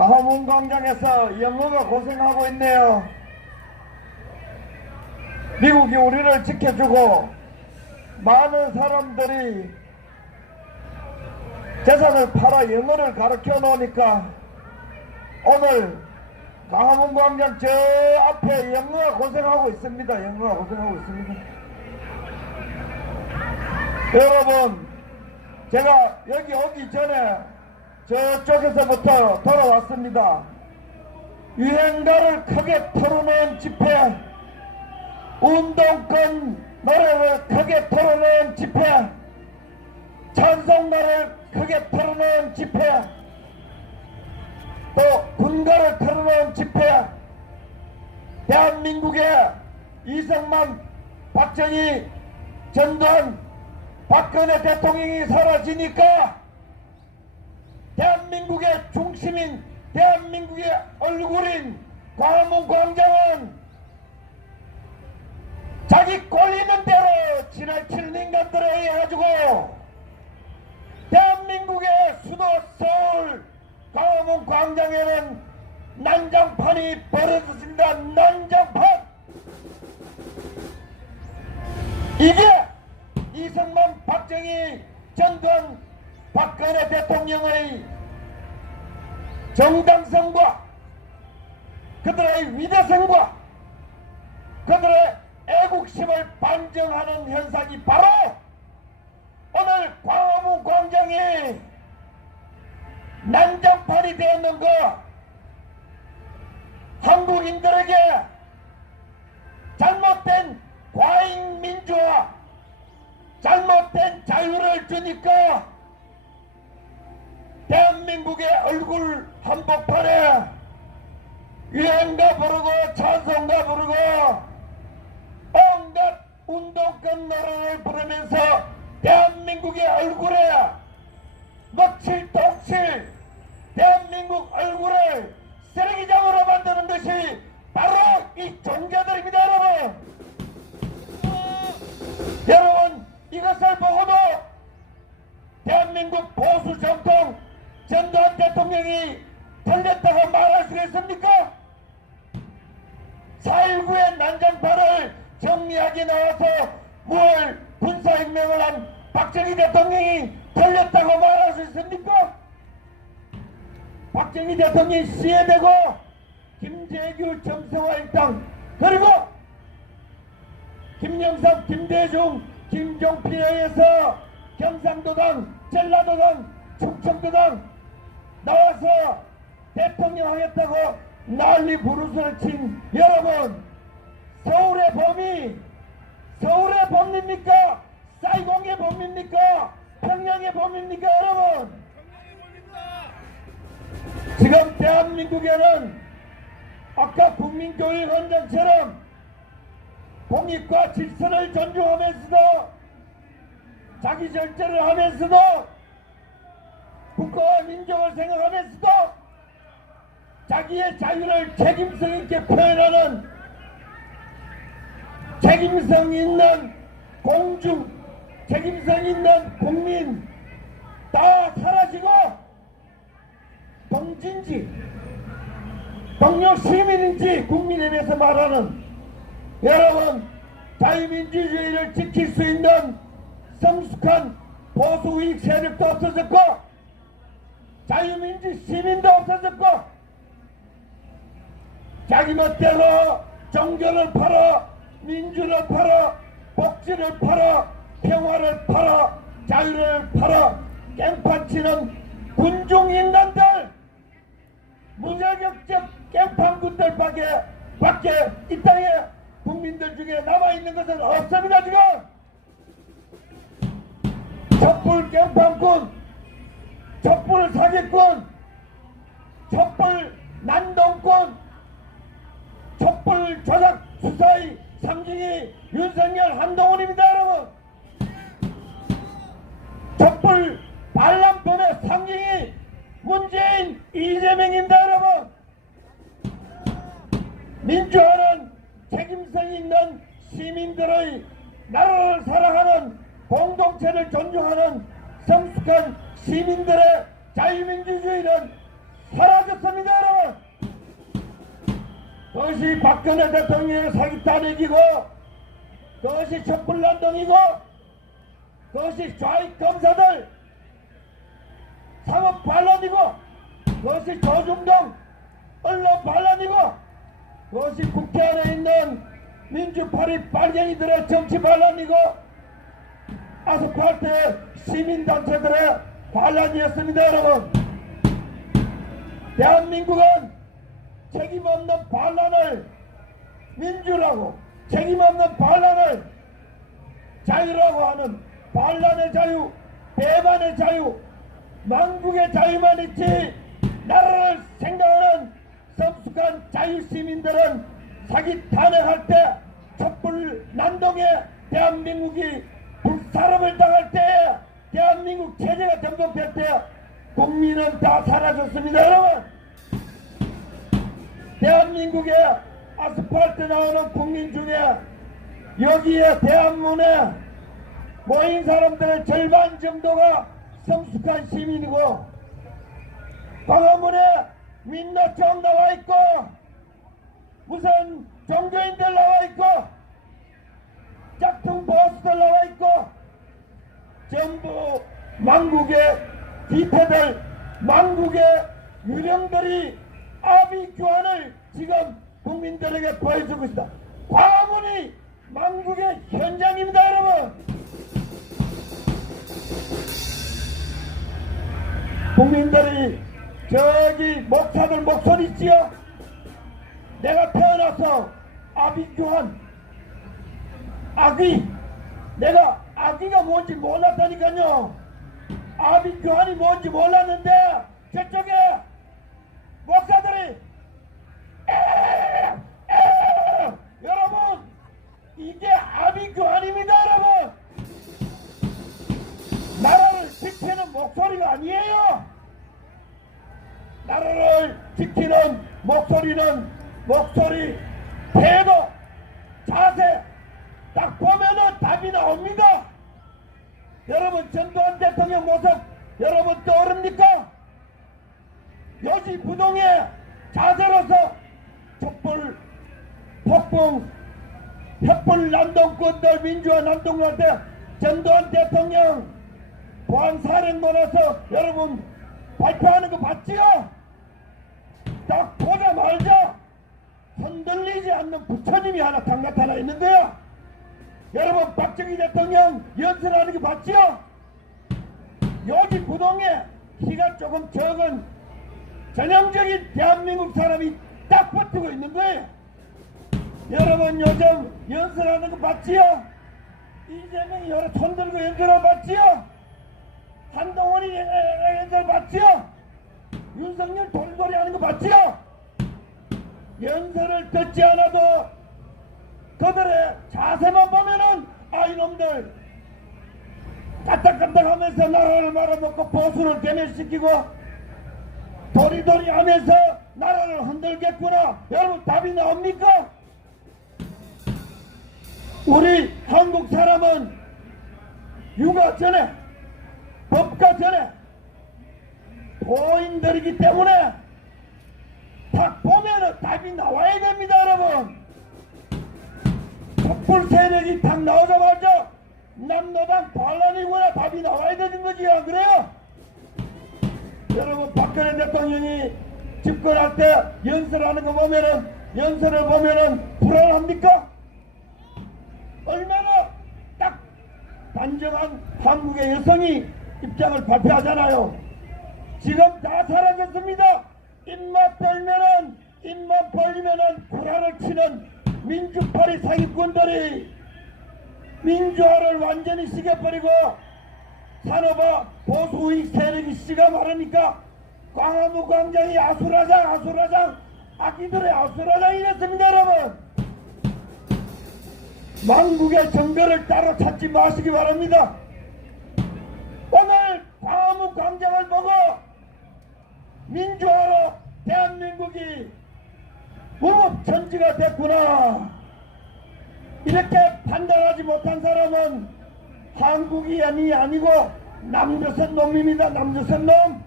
가화문광장에서 영어가 고생하고 있네요. 미국이 우리를 지켜주고 많은 사람들이 재산을 팔아 영어를 가르쳐 놓으니까 오늘 가화문광장 저 앞에 영어가 고생하고 있습니다. 영어가 고생하고 있습니다. 여러분, 제가 여기 오기 전에 저쪽에서부터 돌아왔습니다. 유행가를 크게 틀어놓은 집회, 운동권 노래를 크게 틀어놓은 집회, 찬송가를 크게 틀어놓은 집회, 또 군가를 틀어놓은 집회, 대한민국의 이승만, 박정희, 전두환, 박근혜 대통령이 사라지니까 대한민국의 중심인, 대한민국의 얼굴인 광화문광장은 자기 꼴리는 대로 지나치는 인간들에 의해 가지고 대한민국의 수도 서울 광화문광장에는 난장판이 벌어졌습니다. 난장판. 이게 이승만, 박정희, 전두환, 박근혜 대통령의 정당성과 그들의 위대성과 그들의 애국심을 반증하는 현상이 바로 오늘 광화문광장이 난장판이 되었는 것, 한국인들에게 잘못된 과잉민주화, 잘못된 자유를 주니까 대한민국의 얼굴 한복판에 유행가 부르고 찬송가 부르고 온갖 운동권 노래를 부르면서 대한민국의 얼굴에 먹칠똥칠 대한민국 얼굴을 쓰레기장으로 만드는 것이 바로 이 종자들입니다. 여러분, 이것을 보고도 대한민국 보수 정통 전두환 대통령이 틀렸다고 말할 수 있습니까? 4.19의 난장판을 정리하기 나와서 뭘 군사혁명을 한 박정희 대통령이 틀렸다고 말할 수 있습니까? 박정희 대통령이 시해되고 김재규, 정성화 일당, 그리고 김영삼, 김대중, 김종필에 의해서 경상도당, 전라도당, 충청도당 나와서 대통령 하겠다고 난리 부르스를 친 여러분, 서울의 범이 서울의 범입니까? 사이공의 범입니까? 평양의 범입니까? 여러분, 지금 대한민국에는 아까 국민교육원장처럼 공익과 질서를 존중하면서도 자기 절제를 하면서도 국가와 민족을 생각하면서도 자기의 자유를 책임성 있게 표현하는 책임성 있는 공중, 책임성 있는 국민 다 사라지고 동진지, 동료 시민인지 국민에 대해서 말하는, 여러분, 자유민주주의를 지킬 수 있는 성숙한 보수우익 세력도 없어졌고 자유민주 시민도 없어졌고 자기 멋대로 종교를 팔아, 민주를 팔아, 복지를 팔아, 평화를 팔아, 자유를 팔아 깽판치는 군중인간들, 무자격적 깽판군들밖에 이 땅에 국민들 중에 남아있는 것은 없습니다. 지금 촛불 깽판군, 촛불 사기꾼, 촛불 난동꾼, 촛불 조작 수사의 상징이 윤석열, 한동훈입니다. 여러분, 촛불 반란범의 상징이 문재인, 이재명입니다. 여러분, 민주화는 책임성 있는 시민들의 나라를 사랑하는, 공동체를 존중하는 성숙한 시민들의 자유민주주의는 사라졌습니다. 그것이 박근혜 대통령의 사기 탄핵이고, 그것이 촛불난동이고, 그것이 좌익 검사들 상업 반란이고, 그것이 조중동 언론 반란이고, 그것이 국회 안에 있는 민주파리 빨갱이들의 정치 반란이고, 아스팔트 시민단체들의 반란이었습니다. 여러분, 대한민국은 책임없는 반란을 민주라고, 책임없는 반란을 자유라고 하는 반란의 자유, 배반의 자유, 망국의 자유만 있지, 나라를 생각하는 성숙한 자유시민들은 사기 탄핵할 때, 촛불 난동에 대한민국이 불사름을 당할 때에, 대한민국 체제가 전복될 때 국민은 다 사라졌습니다. 여러분, 대한민국의 아스팔트 나오는 국민 중에 여기에 대한문에 모인 사람들의 절반 정도가 성숙한 시민이고, 광화문에 민노총 나와 있고, 무슨 종교인들 나와 있고, 짝퉁 보수들 나와 있고, 전부 망국의 기태들, 망국의 유령들이 아비규환을 지금 국민들에게 보여주고 있다. 광화문이 망국의 현장입니다. 여러분, 국민들이 저기 목사들 목소리 있지요? 내가 태어나서 아비규환, 아귀, 내가 아귀가 뭔지 몰랐다니까요. 아비규환이 뭔지 몰랐는데 저쪽에 목사들이 여러분, 이게 아비규환입니다. 여러분, 나라를 지키는 목소리가 아니에요. 나라를 지키는 목소리는 목소리, 태도, 자세 딱 보면은 답이 나옵니다. 여러분, 전두환 대통령 모습 여러분 떠오릅니까? 요지부동의 자세로서 촛불, 폭풍, 횃불 난동꾼들, 민주화 난동꾼한테 전두환 대통령 보안사령관에서 여러분 발표하는 거 봤지요? 딱 보자마자 흔들리지 않는 부처님이 하나 딱 나타나 있는데요. 여러분, 박정희 대통령 연설하는 거 봤지요? 요지부동에 키가 조금 적은 전형적인 대한민국 사람이 딱 버티고 있는 거예요. 여러분, 요즘 연설하는 거 봤지요? 이재명이 여러 손 들고 연설하는 거 봤지요? 한동훈이 연설 봤지요? 윤석열 돌돌이 하는 거 봤지요? 연설을 듣지 않아도 그들의 자세만 보면은 아, 이놈들 까딱까딱 하면서 나라를 말아먹고 보수를 괴멸시키고 도리도리 하면서 나라를 흔들겠구나. 여러분, 답이 나옵니까? 우리 한국 사람은 육아 전에, 법과 전에 보인들이기 때문에 딱 보면은 답이 나와야 됩니다. 여러분, 촛불 세력이 딱 나오자마자 남노당 반란이구나, 답이 나와야 되는 거지. 안 그래요? 여러분, 박근혜 대통령이 집권할 때 연설하는 거 보면은, 연설을 보면은 불안합니까? 얼마나 딱 단정한 한국의 여성이 입장을 발표하잖아요. 지금 다 사라졌습니다. 입만 벌리면은 구라를 치는 민주파리 사기꾼들이 민주화를 완전히 시켜버리고 산업화 보수의 세력이 씨가 마르니까 광화문 광장이 아수라장 아기들의 아수라장이 됐습니다. 여러분, 망국의 정배를 따로 찾지 마시기 바랍니다. 오늘 광화문 광장을 보고 민주화로 대한민국이 무법천지가 됐구나, 이렇게 판단하지 못한 사람은 한국이 아니고 남조선 놈입니다. 남조선 놈.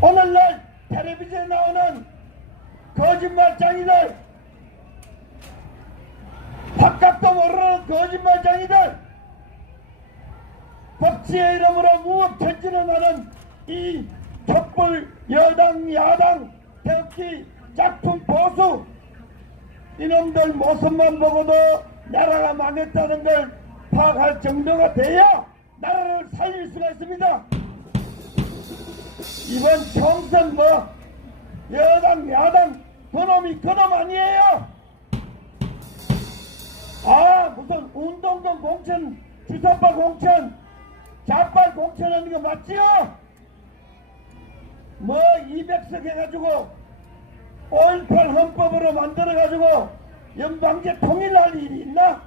오늘날 텔레비전에 나오는 거짓말장이들, 바깥도 모르는 거짓말장이들, 법치의 이름으로 무법천지를 하는 이 촛불 여당 야당 태극기 짝퉁 보수 이놈들 모습만 보고도 나라가 망했다는 걸 파악할 정도가 돼야 나라를 살릴 수가 있습니다. 이번 총선 뭐 여당 야당 그놈이 그놈 아니에요. 아 무슨 운동권 공천 주사파 공천 좌빨 공천하는 거 맞지요? 뭐 200석 해가지고 5.18 헌법으로 만들어가지고 연방제 통일할 일이 있나?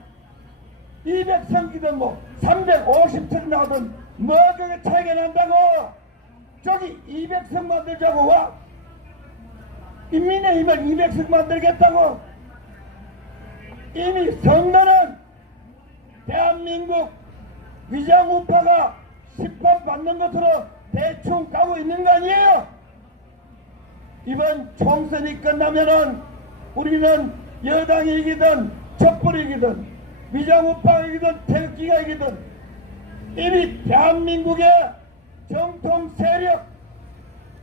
200석이든 뭐 350석 나오든 뭐 그게 차이가 난다고. 저기 200석 만들자고 와. 인민의힘을 200석 만들겠다고. 이미 선거는 대한민국 위장우파가 심판받는 것으로 대충 가고 있는 거 아니에요? 이번 총선이 끝나면은 우리는 여당이 이기든 촛불이 이기든 위장우파가 이기든 태극기가 이기든 이미 대한민국의 정통 세력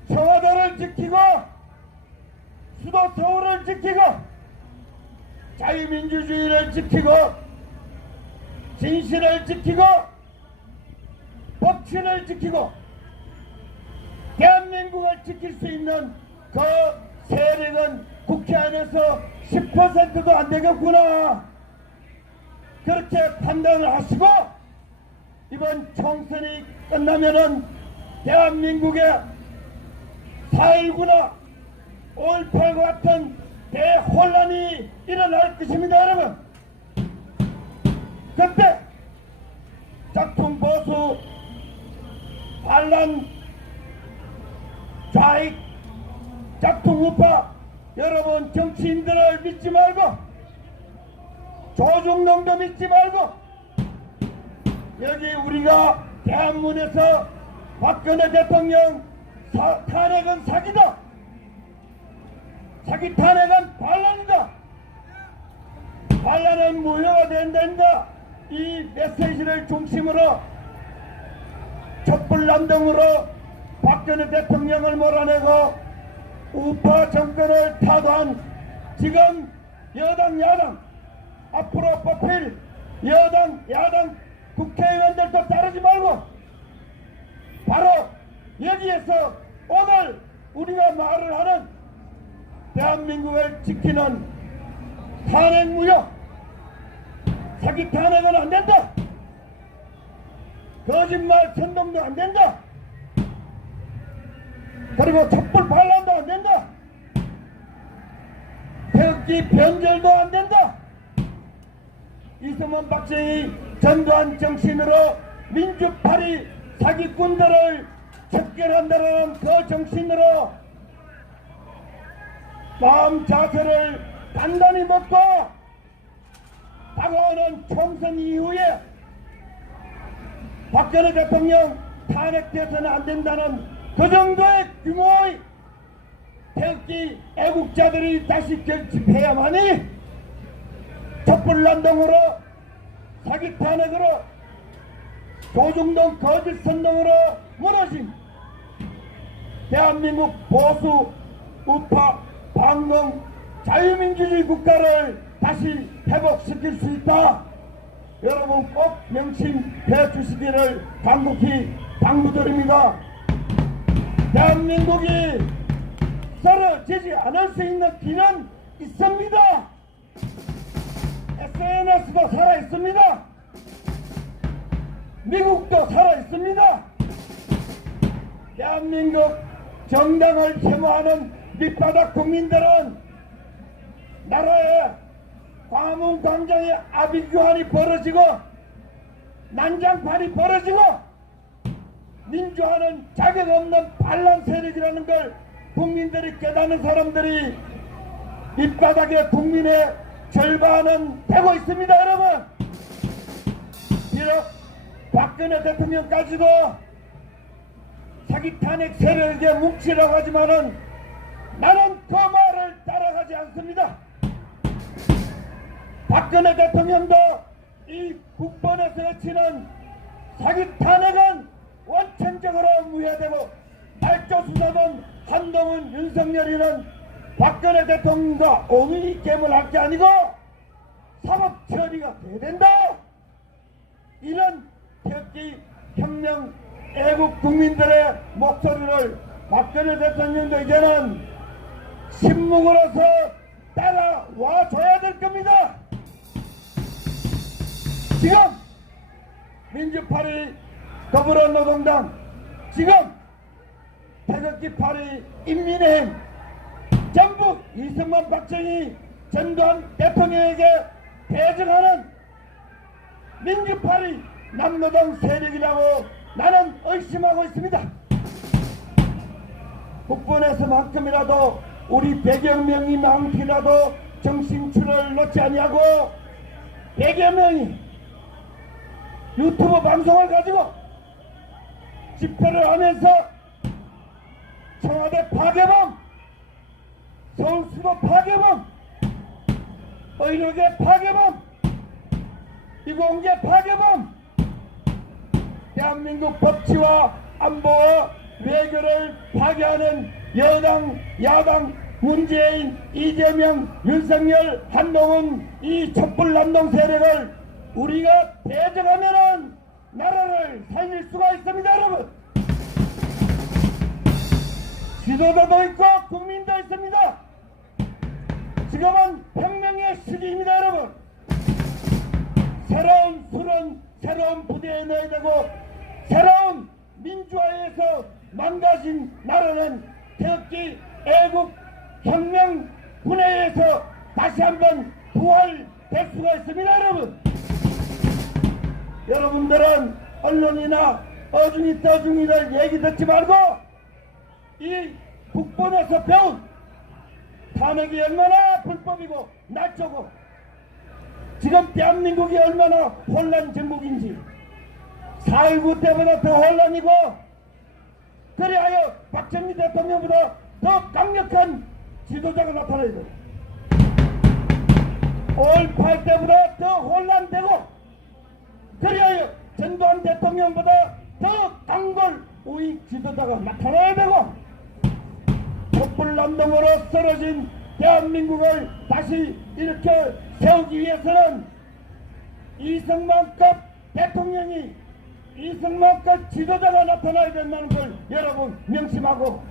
청와대를 지키고 수도 서울을 지키고 자유민주주의를 지키고 진실을 지키고 법치를 지키고 대한민국을 지킬 수 있는 그 세력은 국회 안에서 10%도 안 되겠구나. 그렇게 판단을 하시고 이번 총선이 끝나면은 대한민국의 4.19나 5.18 같은 대혼란이 일어날 것입니다, 여러분. 그때 짝퉁 보수 반란 좌익 짝퉁 우파 여러분 정치인들을 믿지 말고 조중동도 믿지 말고 여기 우리가 대한문에서 박근혜 대통령 탄핵은 사기다. 사기 탄핵은 반란이다. 반란은 무효가 된다. 이 메시지를 중심으로 촛불난동으로 박근혜 대통령을 몰아내고 우파 정권을 타도한 지금 여당 야당 앞으로 뽑힐 여당 야당 국회의원들도 따르지 말고 바로 여기에서 오늘 우리가 말을 하는 대한민국을 지키는 탄핵 무효 사기 탄핵은 안 된다. 거짓말 선동도 안 된다. 그리고 촛불 반란도 안 된다. 태극기 변절도 안 된다. 이승만 박정희 전두환 정신으로 민주파리 사기꾼들을 척결한다는 그 정신으로 마음 자세를 단단히 먹고 다가오는 총선 이후에 박근혜 대통령 탄핵돼서는 안 된다는 그 정도의 규모의 태극기 애국자들이 다시 결집해야만이 촛불난동으로 사기 탄핵으로 조중동 거짓 선동으로 무너진 대한민국 보수 우파 반공 자유민주주의 국가를 다시 회복시킬 수 있다. 여러분 꼭 명심해 주시기를 간곡히 당부드립니다. 대한민국이 쓰러지지 않을 수 있는 길은 있습니다. SNS도 살아있습니다. 미국도 살아있습니다. 대한민국 정당을 혐오하는 밑바닥 국민들은 나라에 광화문 광장에 아비규환이 벌어지고 난장판이 벌어지고 민주화는 자격 없는 반란 세력이라는 걸 국민들이 깨닫는 사람들이 밑바닥에 국민의 절반은 되고 있습니다. 여러분 비록 박근혜 대통령까지도 사기 탄핵 세력에 뭉치라고 하지만은 나는 그 말을 따라 용납하지 않습니다. 박근혜 대통령도 이 국본에서 외치는 사기 탄핵은 원천적으로 무효되고 말조수사는 한동훈, 윤석열이는 박근혜 대통령과 오늘이 게임을 게 아니고 사법 처리가 돼야 된다. 이런 태극기 혁명 애국 국민들의 목소리를 박근혜 대통령도 이제는 신문으로서 따라와 줘야 될 겁니다. 지금 민주파리 더불어노동당, 지금 태극기 파리 인민의힘, 전부 이승만 박정희 전두환 대통령에게 대적하는 민주파리 남노동 세력이라고 나는 의심하고 있습니다. 국본에서만큼이라도 우리 100여 명이 많게라도 정신줄을 놓지 아니하고 100여 명이 유튜브 방송을 가지고 집회를 하면서 청와대 파괴범, 서울수도 파괴범, 의료계 파괴범, 이공계 파괴범, 대한민국 법치와 안보와 외교를 파괴하는 여당, 야당, 문재인, 이재명, 윤석열, 한동훈 이 촛불 남동 세력을 우리가 대적하면은 나라를 살릴 수가 있습니다, 여러분. 지도자도 있고 국민도 있습니다. 지금은 혁명의 시기입니다, 여러분. 새로운 술은 새로운 부대에 넣어야 되고 새로운 민주화에서 망가진 나라는 태극기 애국 혁명 분야에서 다시 한번 부활될 수가 있습니다, 여러분. 여러분들은 언론이나 어중이 떠중이들 얘기 듣지 말고 이 국본에서 배운 탄핵이 얼마나 불법이고 날조고 지금 대한민국이 얼마나 혼란 정국인지 4.19 때보다 더 혼란이고 그리하여 박정희 대통령보다 더 강력한 지도자가 나타나야 돼요. 5.18 때보다 더 혼란되고 그리하여 전두환 대통령보다 더 단골 우익 지도자가 나타나야 되고 촛불남동으로 쓰러진 대한민국을 다시 이렇게 세우기 위해서는 이승만급 대통령이 이승만급 지도자가 나타나야 된다는 걸 여러분 명심하고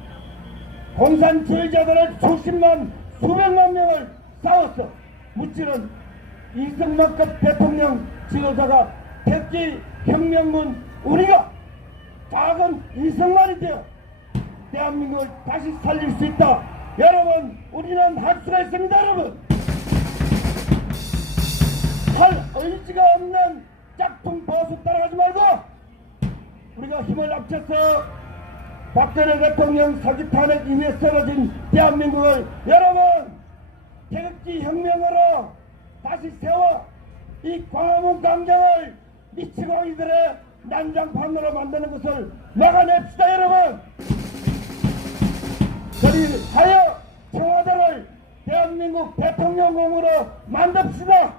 공산주의자들을 수십만 수백만 명을 싸웠어 무찌른 이승만급 대통령 지도자가 태극기 혁명군 우리가 작은 이승만이 되어 대한민국을 다시 살릴 수 있다. 여러분 우리는 할 수가 있습니다. 여러분 할 의지가 없는 짝퉁 보수 따라가지 말고 우리가 힘을 합쳐서 박근혜 대통령 사기 탄핵 이후에 쓰러진 대한민국을 여러분 태극기 혁명으로 다시 세워 이 광화문 광장을 미치광이들의 난장판으로 만드는 것을 막아냅시다, 여러분. 그리하여 청와대를 대한민국 대통령궁으로 만듭시다.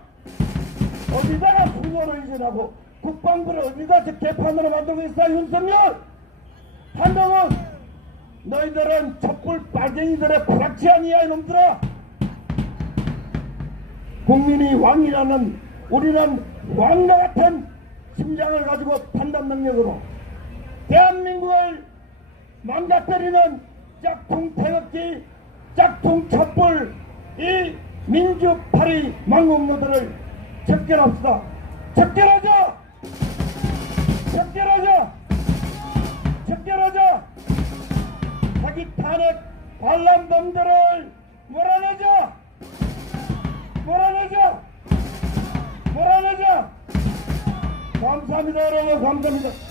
어디다가 후보를 이전하고 국방부를 어디다 개판으로 만들고 있어, 윤석열. 한동훈 너희들은 촛불 빨갱이들의 불합치 아니야, 이놈들아. 국민이 왕이라는 우리는 왕과 같은 심장을 가지고 판단 능력으로 대한민국을 망가뜨리는 짝퉁 태극기, 짝퉁 촛불 이 민주파리 망국노들을 척결합시다. 척결하자! 척결하자! 척결하자! 사기 탄핵 반란범들을 몰아내자! 몰아내자! 몰아내자! 감사합니다, 여러분. 감사합니다.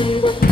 울고